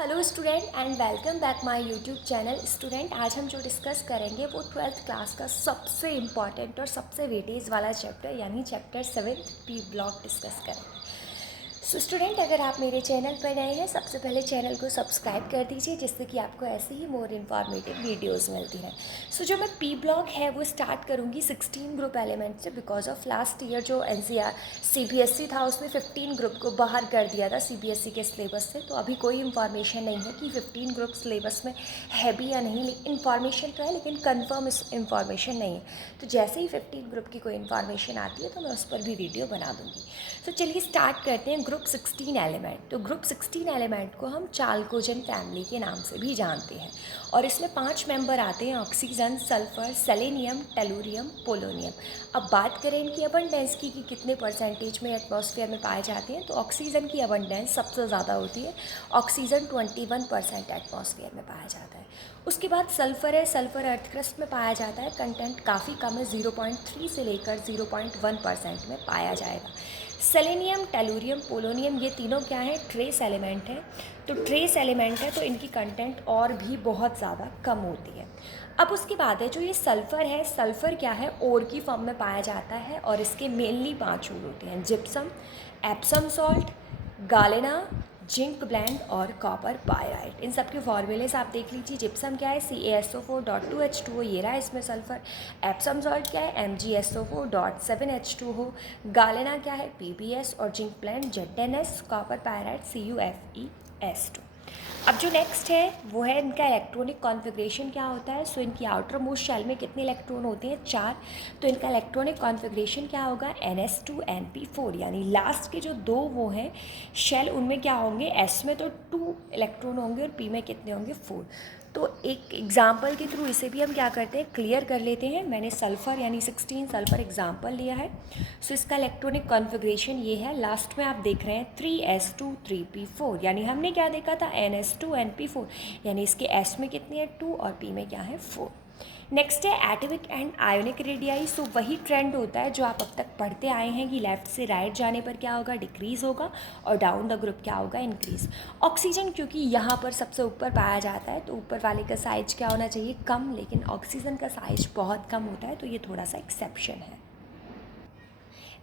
Hello student and welcome back my YouTube channel. Student, आज हम जो डिस्कस करेंगे वो 12th क्लास का सबसे इम्पॉर्टेंट और सबसे वेटेज वाला चैप्टर यानी चैप्टर 7 पी ब्लॉक डिस्कस करेंगे। सो स्टूडेंट, अगर आप मेरे चैनल पर नए हैं, सबसे पहले चैनल को सब्सक्राइब कर दीजिए जिससे कि आपको ऐसे ही मोर इन्फॉर्मेटिव वीडियोस मिलती हैं। सो जो मैं पी ब्लॉक है वो स्टार्ट करूँगी 16 ग्रुप एलिमेंट से, बिकॉज ऑफ लास्ट ईयर जो एनसीईआर सीबीएसई था उसमें 15 ग्रुप को बाहर कर दिया था सीबीएसई के सिलेबस से। तो अभी कोई इन्फॉर्मेशन नहीं है कि 15 ग्रुप सिलेबस में है भी या नहीं। इन्फॉर्मेशन तो है लेकिन कन्फर्म इन्फॉर्मेशन नहीं है। तो जैसे ही 15 ग्रुप की कोई इन्फॉर्मेशन आती है तो मैं उस पर भी वीडियो बना दूँगी। तो चलिए स्टार्ट करते हैं। ग्रुप 16 एलिमेंट, तो ग्रुप 16 एलिमेंट को हम चाल्कोजेन फैमिली के नाम से भी जानते हैं और इसमें 5 मेंबर आते हैं: oxygen, sulphur, selenium, tellurium, polonium. अब बात करें इनकी अबंडेंस की कि कितने परसेंटेज में एटमॉस्फेयर में पाए जाते हैं, तो ऑक्सीजन की अबंडेंस सबसे ज़्यादा होती है। ऑक्सीजन 21% एटमॉस्फेयर में पाया जाता है। उसके बाद सल्फर है। सल्फर अर्थ क्रस्ट में पाया जाता है, कंटेंट काफ़ी कम है, 0.3 से लेकर 0.1% में पाया जाएगा। सेलेनियम, टेलुरियम, पोलोनियम, ये तीनों क्या हैं? ट्रेस एलिमेंट हैं। तो ट्रेस एलिमेंट है तो इनकी कंटेंट और भी बहुत ज़्यादा कम होती है। अब उसके बाद है जो ये सल्फ़र है। सल्फ़र क्या है? ओर की फॉर्म में पाया जाता है और इसके मेनली 5 रूल होते हैं: gypsum, epsom salt, galena, zinc blende और कॉपर पायराइट। इन सब के फॉर्मूलेस आप देख लीजिए। जिप्सम क्या है? CaSO4.2H2O, ये रहा इसमें सल्फर। एप्सम सॉल्ट क्या है? MgSO4.7H2O। गालेना क्या है? PbS और zinc blende ZnS। Copper pyrite CuFeS2। अब जो नेक्स्ट है वो है इनका इलेक्ट्रॉनिक कॉन्फ़िगरेशन क्या होता है। सो इनकी आउटर मोस्ट शेल में कितने इलेक्ट्रॉन होते हैं? 4। तो इनका इलेक्ट्रॉनिक कॉन्फ़िगरेशन क्या होगा? NS2 Np4, यानी लास्ट के जो दो वो हैं शेल उनमें क्या होंगे? S में तो 2 इलेक्ट्रॉन होंगे और P में कितने होंगे? 4। तो एक एग्जाम्पल के थ्रू इसे भी हम क्या करते हैं? क्लियर कर लेते हैं। मैंने सल्फ़र यानी 16 सल्फ़र एग्जाम्पल लिया है। सो इसका इलेक्ट्रॉनिक कॉन्फ़िगरेशन ये है। लास्ट में आप देख रहे हैं 3s2 3p4, यानी हमने क्या देखा था? NS2 Np4, यानी इसके S में कितनी है? 2 और P में क्या है? 4। नेक्स्ट है एटॉमिक एंड आयोनिक रेडियाई। सो वही ट्रेंड होता है जो आप अब तक पढ़ते आए हैं कि लेफ्ट से राइट जाने पर क्या होगा? डिक्रीज़ होगा और डाउन द ग्रुप क्या होगा? इंक्रीज़। ऑक्सीजन क्योंकि यहाँ पर सबसे ऊपर पाया जाता है तो ऊपर वाले का साइज क्या होना चाहिए? कम, लेकिन ऑक्सीजन का साइज बहुत कम होता है तो ये थोड़ा सा एक्सेप्शन है।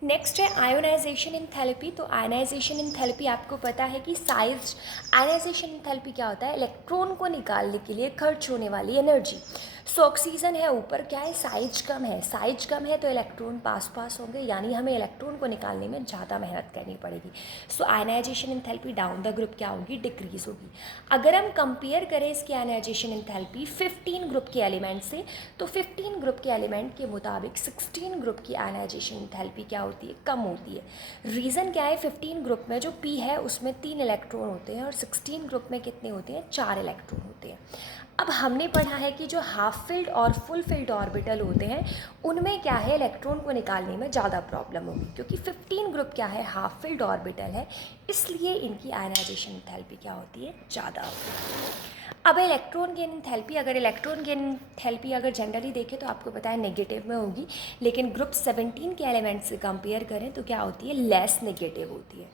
नेक्स्ट है आयोनाइजेशन इंथैल्पी। तो आयोनाइजेशन इंथैल्पी आपको पता है कि साइज आयोनाइजेशन इंथैल्पी क्या होता है? इलेक्ट्रॉन को निकालने के लिए खर्च होने वाली एनर्जी। सो ऑक्सीजन है ऊपर, क्या है? साइज कम है। साइज कम है तो इलेक्ट्रॉन पास होंगे, यानी हमें इलेक्ट्रॉन को निकालने में ज़्यादा मेहनत करनी पड़ेगी। So ionisation enthalpy down the group क्या होगी? डिक्रीज होगी। अगर हम कंपेयर करें इसकी आयोनाइजेशन इंथैल्पी 15 ग्रुप के एलिमेंट से, तो 15 ग्रुप के एलिमेंट के मुताबिक 16 ग्रुप की आयोनाइजेशन इंथैल्पी क्या होती है? कम होती है। रीज़न क्या है? 15 ग्रुप में जो P है उसमें 3 इलेक्ट्रॉन होते हैं और 16 ग्रुप में कितने होते हैं? 4 इलेक्ट्रॉन होते हैं। अब हमने पढ़ा है कि जो हाफ फिल्ड और फुल फिल्ड ऑर्बिटल होते हैं उनमें क्या है? इलेक्ट्रॉन को निकालने में ज़्यादा प्रॉब्लम होगी, क्योंकि 15 ग्रुप क्या है? हाफ फिल्ड ऑर्बिटल है, इसलिए इनकी आयोनाइजेशन इंथैल्पी क्या होती है? ज़्यादा होती है। अब इलेक्ट्रॉन गेन इंथैल्पी, अगर इलेक्ट्रॉन गेन इंथैल्पी अगर जनरली देखें तो आपको पता है नेगेटिव में होगी, लेकिन ग्रुप 17 के एलिमेंट से कंपेयर करें तो क्या होती है? लेस नेगेटिव होती है।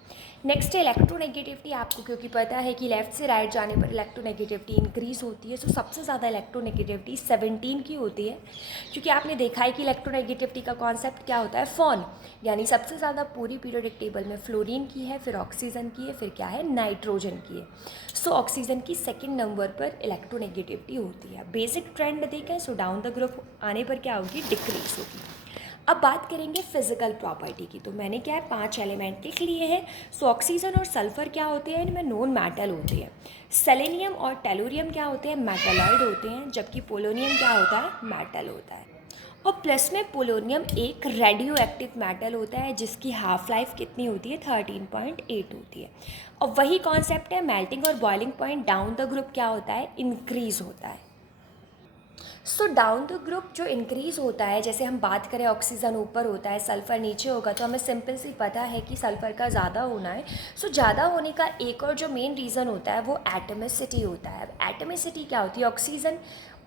नेक्स्ट है इलेक्ट्रोनेगेटिविटी। आपको क्योंकि पता है कि लेफ्ट से राइट जाने पर इलेक्ट्रोनेगेटिविटी इंक्रीज़ होती है, तो सबसे ज़्यादा इलेक्ट्रोनेगेटिविटी 17 की होती है, क्योंकि आपने देखा है कि इलेक्ट्रोनेगेटिविटी का कॉन्सेप्ट क्या होता है? फॉन, यानी सबसे ज़्यादा पूरी पीरियोडिक टेबल में फ्लोरीन की है, फिर ऑक्सीजन की है, फिर क्या है? नाइट्रोजन की है। सो ऑक्सीजन की सेकंड नंबर पर इलेक्ट्रोनेगेटिविटी होती है। बेसिक ट्रेंड देखें सो डाउन द ग्रुप आने पर क्या होगी? डिक्रीज होगी। अब बात करेंगे फिजिकल प्रॉपर्टी की। तो मैंने क्या है? 5 एलिमेंट लिख लिए हैं। सो ऑक्सीजन और सल्फर क्या होते हैं? इनमें नॉन मेटल होते हैं। सेलेनियम और टेलुरियम क्या होते हैं? मेटलॉइड होते हैं, जबकि पोलोनियम क्या होता है? मेटल होता है। और प्लस में पोलोनियम एक रेडियो एक्टिव मेटल होता है जिसकी हाफ लाइफ कितनी होती है? 13.8 होती है। और वही कॉन्सेप्ट है मेल्टिंग और boiling point down the group क्या होता है? इंक्रीज होता है। सो डाउन द ग्रुप जो इंक्रीज़ होता है, जैसे हम बात करें ऑक्सीजन ऊपर होता है, सल्फ़र नीचे होगा, तो हमें सिंपल सी पता है कि सल्फ़र का ज़्यादा होना है। सो ज़्यादा होने का एक और जो मेन रीज़न होता है वो एटमिसिटी होता है। अब एटमिसिटी क्या होती है? ऑक्सीजन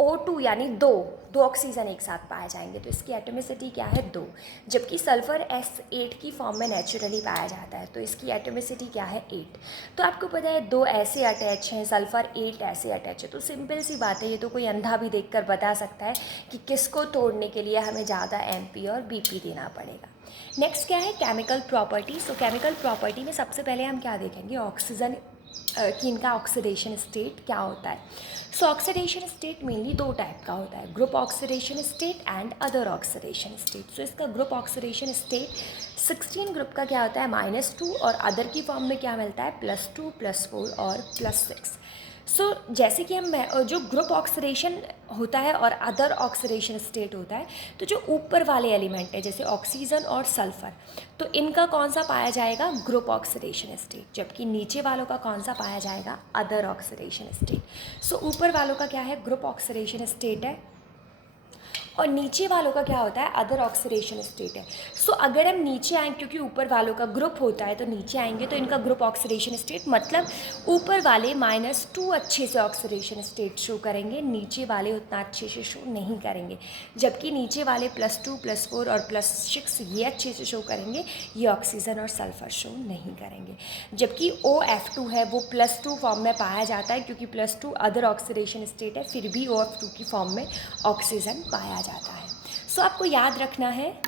O2 यानी दो ऑक्सीजन एक साथ पाए जाएंगे तो इसकी एटमिसिटी क्या है? 2। जबकि सल्फ़र S8 की फॉर्म में नेचुरली पाया जाता है तो इसकी एटमिसिटी क्या है? 8। तो आपको पता है 2 ऐसे अटैच हैं, सल्फ़र 8 ऐसे अटैच है, तो सिंपल सी बात है, ये तो कोई अंधा भी देखकर बता सकता है कि किसको तोड़ने के लिए हमें ज़्यादा MP और BP देना पड़ेगा। नेक्स्ट क्या है? Chemical property. सो केमिकल प्रॉपर्टी में सबसे पहले हम क्या देखेंगे? ऑक्सीजन कि इनका ऑक्सीडेशन स्टेट क्या होता है। So oxidation state mainly 2 type का होता है, group oxidation state and other oxidation state. So इसका ग्रुप ऑक्सीडेशन स्टेट 16 ग्रुप का क्या होता है? -2 और अदर की फॉर्म में क्या मिलता है? +2 +4 और +6। सो जैसे कि हम जो ग्रुप ऑक्सीडेशन होता है और अदर ऑक्सीडेशन स्टेट होता है, तो जो ऊपर वाले एलिमेंट है जैसे ऑक्सीजन और सल्फ़र, तो इनका कौन सा पाया जाएगा? Group oxidation state. जबकि नीचे वालों का कौन सा पाया जाएगा? Other oxidation state. सो ऊपर वालों का क्या है? ग्रुप ऑक्सीडेशन स्टेट है और नीचे वालों का क्या होता है? अदर ऑक्सीडेशन स्टेट है। सो अगर हम नीचे आएँ, क्योंकि ऊपर वालों का ग्रुप होता है तो नीचे आएंगे तो इनका ग्रुप ऑक्सीडेशन स्टेट, मतलब ऊपर वाले -2 अच्छे से ऑक्सीडेशन स्टेट शो करेंगे, नीचे वाले उतना अच्छे से शो नहीं करेंगे। जबकि नीचे वाले +2 +4 और +6 ये अच्छे से शो करेंगे, ये ऑक्सीजन और सल्फ़र शो नहीं करेंगे। जबकि OF2 है वो +2 फॉर्म में पाया जाता है, क्योंकि +2 अदर ऑक्सीडेशन स्टेट है, फिर भी OF2 की फॉर्म में ऑक्सीजन पाया जाता है। सो आपको याद रखना है,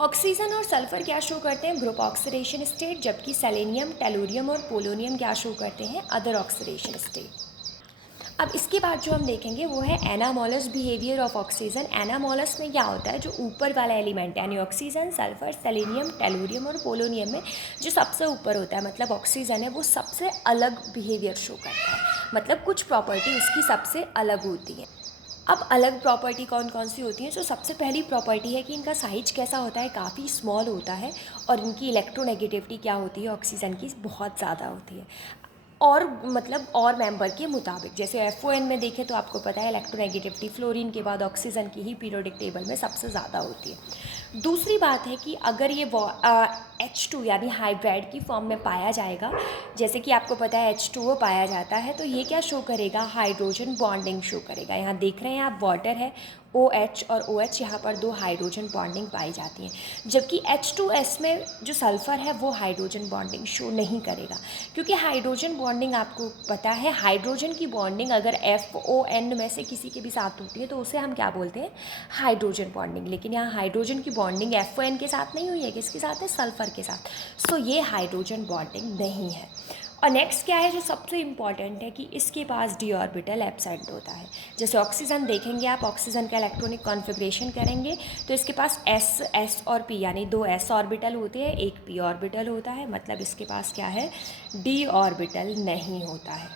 ऑक्सीजन और सल्फ़र क्या शो करते हैं? ग्रुप ऑक्सीडेशन स्टेट, जबकि सेलेनियम, टेलुरियम और पोलोनियम क्या शो करते हैं? Other oxidation state. अब इसके बाद जो हम देखेंगे वो है anomalous behaviour of oxygen. Anomalous में क्या होता है? जो ऊपर वाला एलिमेंट है यानी ऑक्सीजन, सल्फर, सेलेनियम, टेलुरियम और पोलोनियम में जो सबसे ऊपर होता है, मतलब ऑक्सीजन है, वो सबसे अलग बिहेवियर शो करता है, मतलब कुछ प्रॉपर्टी उसकी सबसे अलग होती है। अब अलग प्रॉपर्टी कौन कौन सी होती हैं? जो सबसे पहली प्रॉपर्टी है कि इनका साइज कैसा होता है? काफ़ी स्मॉल होता है और इनकी इलेक्ट्रोनेगेटिविटी क्या होती है? ऑक्सीजन की बहुत ज़्यादा होती है, और मतलब और मेंबर के मुताबिक। जैसे FON में देखें तो आपको पता है इलेक्ट्रोनेगेटिविटी फ्लोरीन के बाद ऑक्सीजन की ही पीरियोडिक टेबल में सबसे ज़्यादा होती है। दूसरी बात है कि अगर ये H2 यानी हाइड्राइड की फॉर्म में पाया जाएगा, जैसे कि आपको पता है H2O पाया जाता है, तो ये क्या शो करेगा? हाइड्रोजन बॉन्डिंग शो करेगा। यहाँ देख रहे हैं आप, वाटर है, OH और OH, यहाँ पर 2 हाइड्रोजन बॉन्डिंग पाई जाती हैं। जबकि H2S में जो सल्फ़र है वो हाइड्रोजन बॉन्डिंग शो नहीं करेगा, क्योंकि हाइड्रोजन बॉन्डिंग आपको पता है, हाइड्रोजन की बॉन्डिंग अगर FON में से किसी के भी साथ होती है तो उसे हम क्या बोलते हैं? Hydrogen bonding. लेकिन यहाँ हाइड्रोजन की बॉन्डिंग FON के साथ नहीं हुई है, किसके साथ है? सल्फ़र के साथ। सो ये हाइड्रोजन बॉन्डिंग नहीं है। और नेक्स्ट क्या है जो सबसे इम्पॉर्टेंट है कि इसके पास d ऑर्बिटल एब्सेंट होता है। जैसे ऑक्सीजन देखेंगे आप, ऑक्सीजन का इलेक्ट्रॉनिक कॉन्फ़िगरेशन करेंगे तो इसके पास S और P यानी 2 S ऑर्बिटल होते हैं, एक P ऑर्बिटल होता है, मतलब इसके पास क्या है? d ऑर्बिटल नहीं होता है।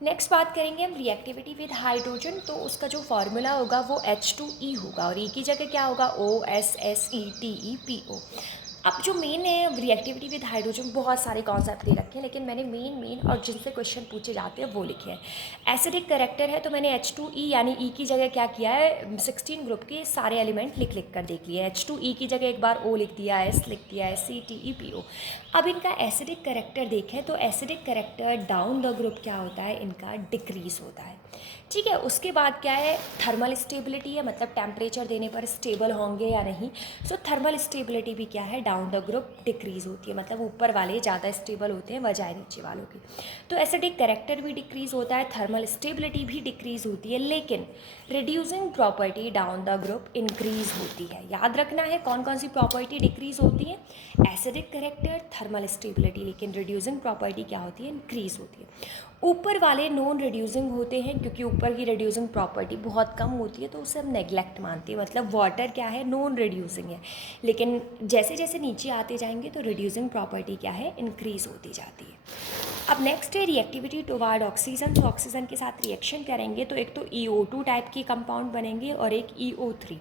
नेक्स्ट बात करेंगे हम रिएक्टिविटी विद हाइड्रोजन, तो उसका जो फार्मूला होगा वो H2E होगा और E की जगह क्या होगा? OSSETEPO। अब जो मेन है रिएक्टिविटी विद हाइड्रोजन, बहुत सारे कॉन्सेप्ट दे रखे हैं, लेकिन मैंने मेन और जिनसे क्वेश्चन पूछे जाते हैं वो लिखे हैं। एसिडिक करेक्टर है तो मैंने H2E यानी E की जगह क्या किया है? 16 ग्रुप के सारे एलिमेंट लिख कर देख लिए। H2E की जगह एक बार O लिख दिया, S लिख दिया है, CTEPO। अब इनका एसिडिक करेक्टर देखें तो acidic character down the group क्या होता है? इनका डिक्रीज़ होता है। ठीक है, उसके बाद क्या है? थर्मल स्टेबिलिटी है, मतलब टेम्परेचर देने पर स्टेबल होंगे या नहीं। सो थर्मल स्टेबिलिटी भी क्या है? डाउन द ग्रुप डिक्रीज़ होती है, मतलब ऊपर वाले ज़्यादा स्टेबल होते हैं बजाय नीचे वालों की। तो एसिडिक करेक्टर भी डिक्रीज़ होता है, थर्मल स्टेबिलिटी भी डिक्रीज़ होती है, लेकिन reducing property down the group increase होती है। याद रखना है कौन कौन सी प्रॉपर्टी डिक्रीज़ होती है? एसिडिक करेक्टर, थर्मल स्टेबिलिटी, लेकिन रिड्यूसिंग प्रॉपर्टी क्या होती है? इंक्रीज़ होती है। ऊपर वाले नॉन रिड्यूसिंग होते हैं, क्योंकि ऊपर की रिड्यूसिंग प्रॉपर्टी बहुत कम होती है तो उसे हम नेग्लेक्ट मानते हैं, मतलब वाटर क्या है? नॉन रिड्यूसिंग है। लेकिन जैसे जैसे नीचे आते जाएंगे तो रिड्यूसिंग प्रॉपर्टी क्या है? इंक्रीज़ होती जाती है। अब नेक्स्ट है रिएक्टिविटी टुवार्ड ऑक्सीजन। तो ऑक्सीजन के साथ रिएक्शन करेंगे तो एक तो EO2 टाइप के कंपाउंड बनेंगे और एक EO3।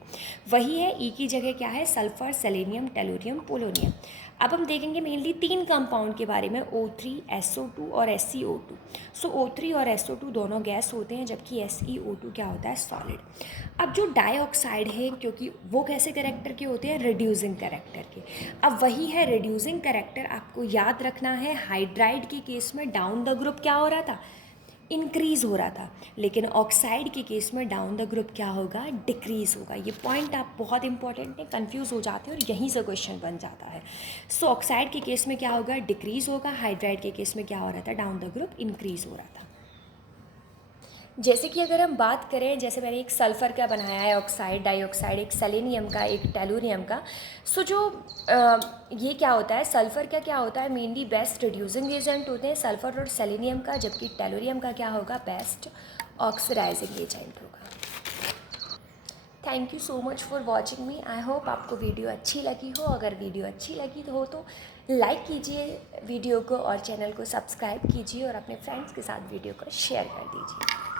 वही है, E की जगह क्या है? Sulphur, selenium, tellurium, polonium. अब हम देखेंगे मेनली 3 कंपाउंड के बारे में, O3, SO2 और SeO2। सो O3 और SO2 दोनों गैस होते हैं, जबकि SeO2 क्या होता है, सॉलिड। अब जो डाइऑक्साइड है, क्योंकि वो कैसे कैरेक्टर के होते हैं, रिड्यूसिंग कैरेक्टर के। अब वही है रिड्यूसिंग कैरेक्टर, आपको याद रखना है हाइड्राइड के केस में डाउन द ग्रुप क्या हो रहा था, इंक्रीज़ हो रहा था, लेकिन ऑक्साइड के केस में डाउन द ग्रुप क्या होगा, डिक्रीज़ होगा। ये पॉइंट आप बहुत इंपॉर्टेंट है, कंफ्यूज हो जाते हैं और यहीं से क्वेश्चन बन जाता है। सो ऑक्साइड के केस में क्या होगा, डिक्रीज़ होगा, हाइड्राइड के केस में क्या हो रहा था, डाउन द ग्रुप इंक्रीज़ हो रहा था। जैसे कि अगर हम बात करें, जैसे मैंने एक सल्फ़र का बनाया है ऑक्साइड, डाइऑक्साइड, एक सेलेनियम का, एक टेलुरियम का। सो जो ये क्या होता है, सल्फ़र का क्या होता है, मेनली बेस्ट रिड्यूसिंग एजेंट होते हैं सल्फ़र और सेलेनियम का, जबकि टेलुरियम का क्या होगा, बेस्ट ऑक्सीडाइजिंग एजेंट होगा। Thank you so much for watching me. I hope आपको वीडियो अच्छी लगी हो। अगर वीडियो अच्छी लगी तो लाइक कीजिए वीडियो को और चैनल को सब्सक्राइब कीजिए और अपने फ्रेंड्स के साथ वीडियो को शेयर कर दीजिए।